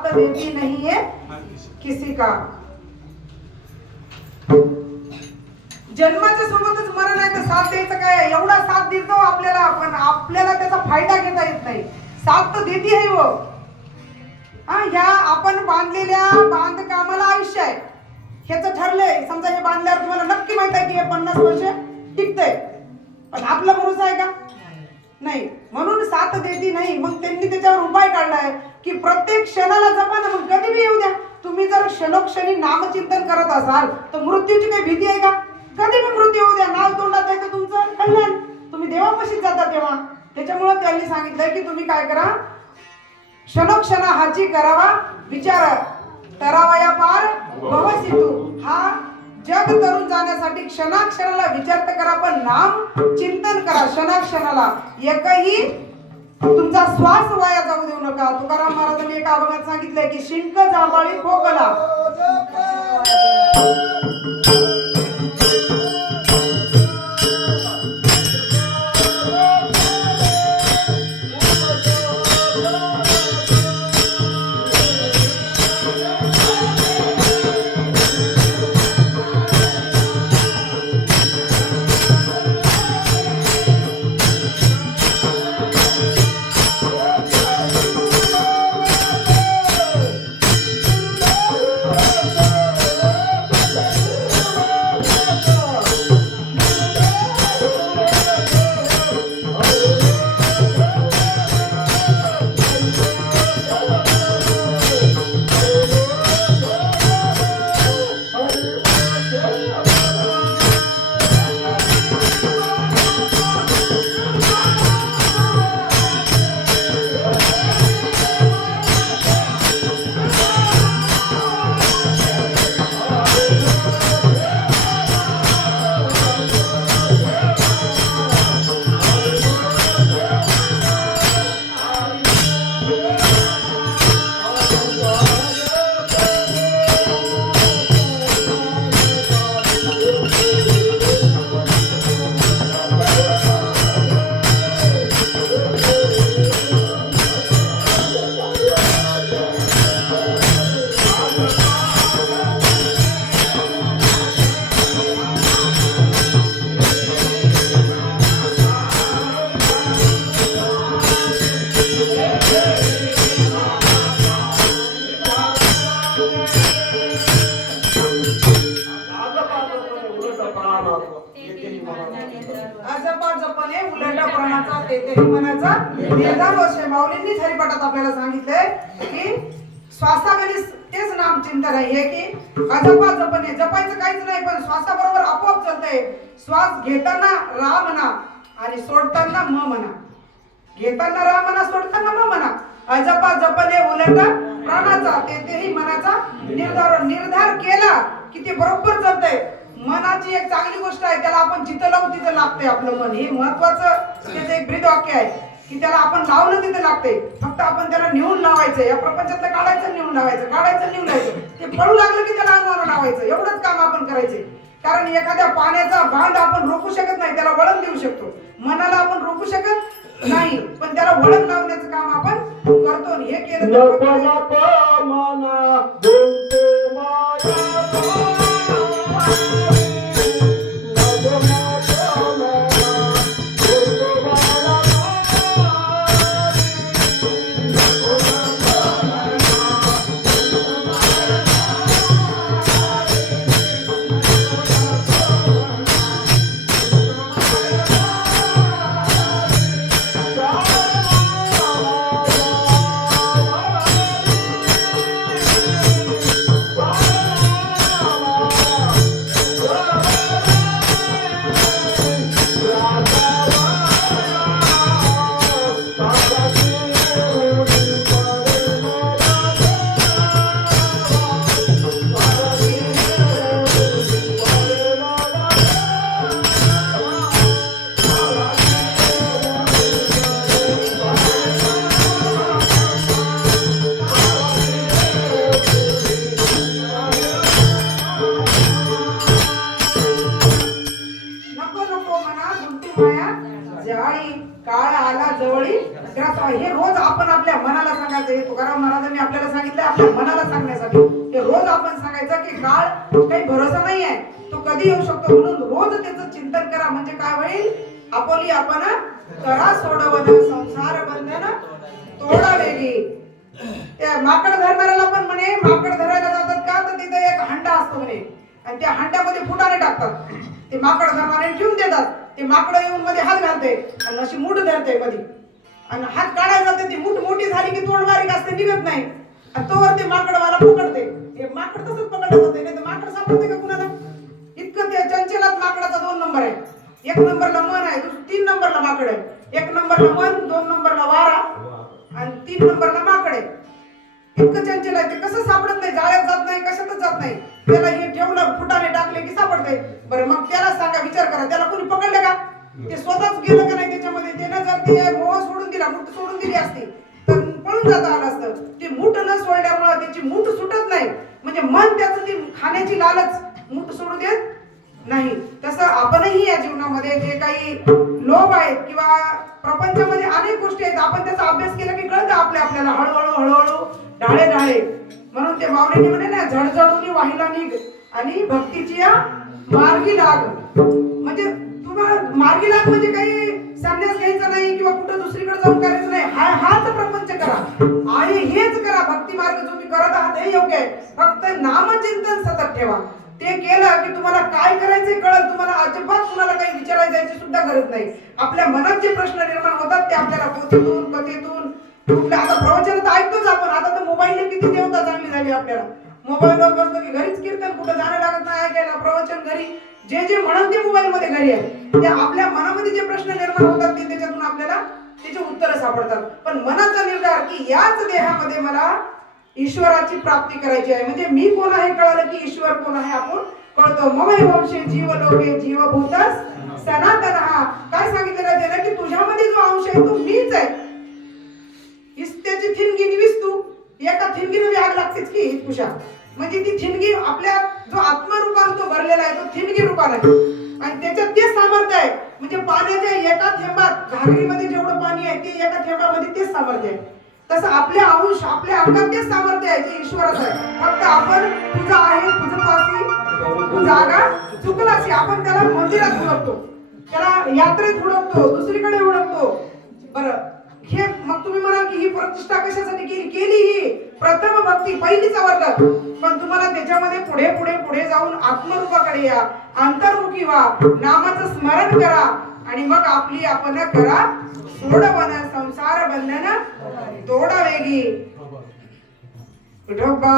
साथ देती नहीं है किसी का. जन्माच्या सोबतच मरण आहे तर साथ द्यायचं काय? एवढा साथ देतो आपल्याला, पण आपल्याला त्याचा फायदा घेता येत नाही. साथ तर देती आहे वो. ह्या आपण बांधलेल्या बांधकामाला आयुष्य आहे. ह्याचं ठरलंय, समजा हे बांधल्यावर तुम्हाला नक्की माहित आहे की हे 50 वर्ष टिकतंय, पण आपला भरोसा आहे का? नाही. म्हणून साथ देती नाही. मग त्यांनी त्याच्यावर उपाय काढलाय की प्रत्येक क्षणाला जपा ना. मग कधी बी येऊ द्या. तुम्ही जर क्षणोक्षणी नामचिंतन करत असाल तर मृत्यूची काही भीती आहे का? कधी बी मृत्यू होऊ द्या. नाव तोंडात आहे तर तुमचं कल्याण. तुम्ही देवापाशीच जाता तेव्हा. त्याच्यामुळे त्यांनी सांगितलंय की तुम्ही काय करा, क्षणोक्षणा हाची करावा विचार, तरावया पार भवसितू. हा जग तरुण जाण्यासाठी क्षणाक्षणाला विचार तर करा, पण नाम चिंतन करा. क्षणाक्षणाला एकही तुमचा श्वास वाया जाऊ देऊ नका. तुकाराम महाराजांनी एका अभंगात सांगितलंय की शिंक जांभळी खोकला. माऊलींनीच हरिपाठात आपल्याला सांगितलंय की श्वासाखाली तेच नाम चिंतन आहे की अजपा जपणे. जपायचं काहीच नाही, पण श्वासाबरोबर आपोआप चालतंय. श्वास घेताना रा म्हणा आणि सोडताना म म्हणा. घेताना रा म्हणा, सोडताना म म्हणा. अजपा जपणे उलटा प्राणाचा तेही मनाचा निर्धार केला की ते बरोबर चालतंय. मनाची एक चांगली गोष्ट आहे, त्याला आपण जिथं लावू तिथं लागतंय आपलं मन. हे महत्वाचं त्याचं एक ब्रीद वाक्य आहे की त्याला आपण लावलं तिथे लागते. फक्त आपण त्याला नेऊन लावायचं. या प्रपंचातलं काढायचं, नेऊन लावायचं, काढायचं, नेऊन लावायचं. ते पळू लागलं की त्याला अंगावर लावायचं. एवढंच काम आपण करायचे. कारण एखाद्या पाण्याचा बांध आपण रोखू शकत नाही, त्याला वळण देऊ शकतो. मनाला आपण रोखू शकत नाही, पण त्याला वळण लावण्याचं काम आपण करतो. हे केलं काळ आला जवळी ग्रासावा. हे रोज आपण आपल्या मनाला सांगायचं. हे तुकाराम महाराजांनी आपल्याला सांगितलं आपल्या मनाला सांगण्यासाठी. हे रोज आपण सांगायचं की काळ काही भरोसा नाही आहे, तो कधी येऊ शकतो. म्हणून रोज त्याचं चिंतन करा. म्हणजे काय होईल, आपोली आपण करा सोडवण संसार बंधन तोडा वेगी. त्या माकड धरणाऱ्याला पण म्हणे, माकड धरायला जातात का तर तिथे एक हंडा असतो म्हणे, आणि त्या हंड्यामध्ये फुटाणे टाकतात. ते माकड धरणारे ठेवून देतात. ते माकड येऊन मध्ये हात घालते आणि अशी मूठ धरते मध्ये, आणि हात काढायला जाते. ती मूठ मोठी झाली की तोंड बारीक असते, निघत नाही. आणि तोवर ते माकडवाला पकडते. हे माकड तसंच पकडलं जाते, नाही तर माकड सापडते का कुणाला. इतकं त्या चंचलात माकडाचा 2 नंबर आहे. 1 नंबरला मन आहे, 3 नंबरला माकड आहे. 1 नंबरला मन, 2 नंबरला वारा आणि 3 नंबरला माकड आहे. इतकं चंचल आहे. ते कसं सापडत नाही, जाळ्यात जात नाही, कशातच जात नाही. त्याला हे ठेवलं, फुटाने टाकले की सापडते. बरं मग त्याला सांगा, विचार करा, त्याला कोणी पकडलं का? ते स्वतःच गेलं का नाही त्याच्यामध्ये. त्यानं जर ते मोह सोडून दिला, मूठ सोडून दिली असती तर पळून जाता आलं असतं. ती मूठ न सोडल्यामुळे त्याची मूठ सुटत नाही. म्हणजे मन त्याचं ती खाण्याची लालच मूठ सोडू देत नाही. तसं आपणही या जीवनामध्ये जे काही लोभ आहेत किंवा प्रपंचामध्ये अनेक गोष्टी आहेत, आपण त्याचा अभ्यास केला की कळतं आपल्याला हळूहळू ढाळे ढाळे. म्हणून ते माऊलीने म्हणे ना, झडझडून वाहिला निघ आणि भक्तीची मार्गी लाग. म्हणजे तुम्हाला मार्गी लाग म्हणजे काही संन्यास घ्यायचा नाही किंवा कुठं दुसरीकडे जाऊन करायचं नाही. हाच प्रपंच करा, आहे हेच करा. भक्ती मार्ग जो मी करत आहात हे योग्य आहे. फक्त नामचिंतन सतत ठेवा. ते केलं की तुम्हाला काय करायचंय कळत. तुम्हाला अजिबात कुणाला काही विचारायला जायची सुद्धा गरज नाही. आपल्या मनात जे प्रश्न निर्माण होतात ते आपल्याला पोथीतून कथेतून कुठल्या, आता प्रवचन तर ऐकतोच आपण. आता तर मोबाईलने किती देवता चांगली झाली आपल्याला. मोबाईलवर बसलो की घरीच कीर्तन, कुठं जाणं लागत नाही ऐकायला. प्रवचन घरी, जे जे म्हणत ते मोबाईल मध्ये घरी आहे. ते आपल्या मनामध्ये जे प्रश्न निर्माण होतात ते त्याच्यातून आपल्याला त्याचे उत्तर सापडतात. पण मनाचा निर्धार की याच देहामध्ये मला ईश्वराची प्राप्ती करायची आहे. म्हणजे मी कोण आहे कळलं की ईश्वर कोण आहे आपण कळतो. ममय वंशे जीव लोके जीवभूतस सनातन. हा काय सांगितलेलं त्याला की तुझ्यामध्ये जो अंश आहे तो मीच आहे. त्याची थिनगी निविस तू, एका थिनगीने आग लागतेच की तुझ्या. म्हणजे ती थिनगी आपल्या जो आत्मरूपाने तो भरलेला आहे तो थिनगी रूपाने आहे. आणि त्याच्यात ते सामर्थ्य आहे. म्हणजे पाण्याच्या एका थेंबात, घागरीमध्ये जेवढं पाणी आहे ते एका थेंबामध्ये तेच सामर्थ्य आहे. तसं आपल्या अंश, आपल्या अंगात तेच सामर्थ्य आहे जे ईश्वराचं आहे. फक्त आपण तुझा आहे, तुझं पासी, तू जागा चुकलासी, आपण त्याला मंदिरात हुडकतो, त्याला यात्रेत हुडकतो, दुसरीकडे हुडकतो. बरं, हे मग तुम्ही म्हणाल की ही प्रतिष्ठा कशासाठी केली ही प्रथम भक्ती पहिलीचा वर्ग. पण तुम्हाला त्याच्यामध्ये पुढे पुढे पुढे जाऊन आत्मरूपाकडे या, अंतर्मुखी व्हा, नामाचं स्मरण करा आणि मग आपली आपण करा सोडवण संसार बंधन तोडा वेगी. विठोबा